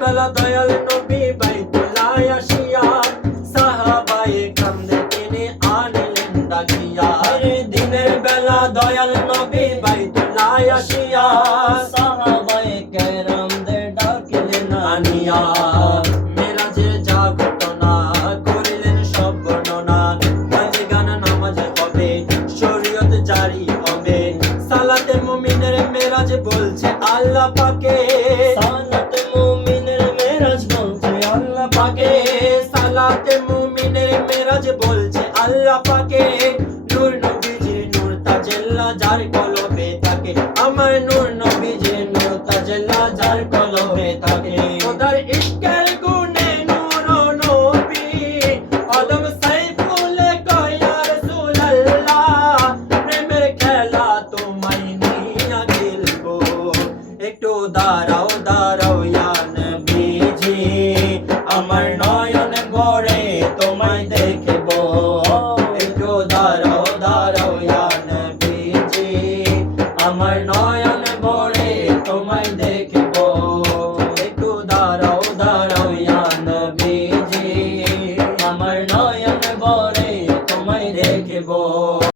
বেলা দয়াল নবী বাইতুল্লাহ আসিয়া সাহাবায়ে কামদের তিনি আনিলেন ডাকিয়া। দিনের বেলা দয়াল নবী বাইতুল্লাহ আসিয়া সাহাবায়ে কেরামদের ডাকিলেন আনিয়া। মেরাজের যা ঘটনা করিলেন সব বর্ণনা। নাচে গান নামাজ হবে, শরীয়ত জারি হবে। সালাতে মুমিনের মেরাজ বলছে আল্লাহ পাকে। সালাতে মুমিনের মেরাজ বলছে আল্লাহ পাকে। সালাতে মুমিনের মেরাজ বলছে আল্লাহ পাকে। নূর নবীজির নূর তাজেল্লা যার কলবে থাকে, আমার নূর নবীজির নূর তাজেল্লা যার কলবে থাকে। খোদার ইশকের গুণে নূর নবী আদম সাইফুলে কয় ইয়া রাসূলুল্লাহ, প্রেমের খেলা তোমায় নিয়ে খেলবো। একটু দাঁড়াও দাঁড়াও ইয়া নবীজি, আমার নয়ন ভরে তোমায় দেখব। একটু দাঁড়াও দাঁড়াও ইয়া নবীজি, আমার নয়ন ভরে তোমায় দেখব। একটু দাঁড়াও দাঁড়াও ইয়া নবী।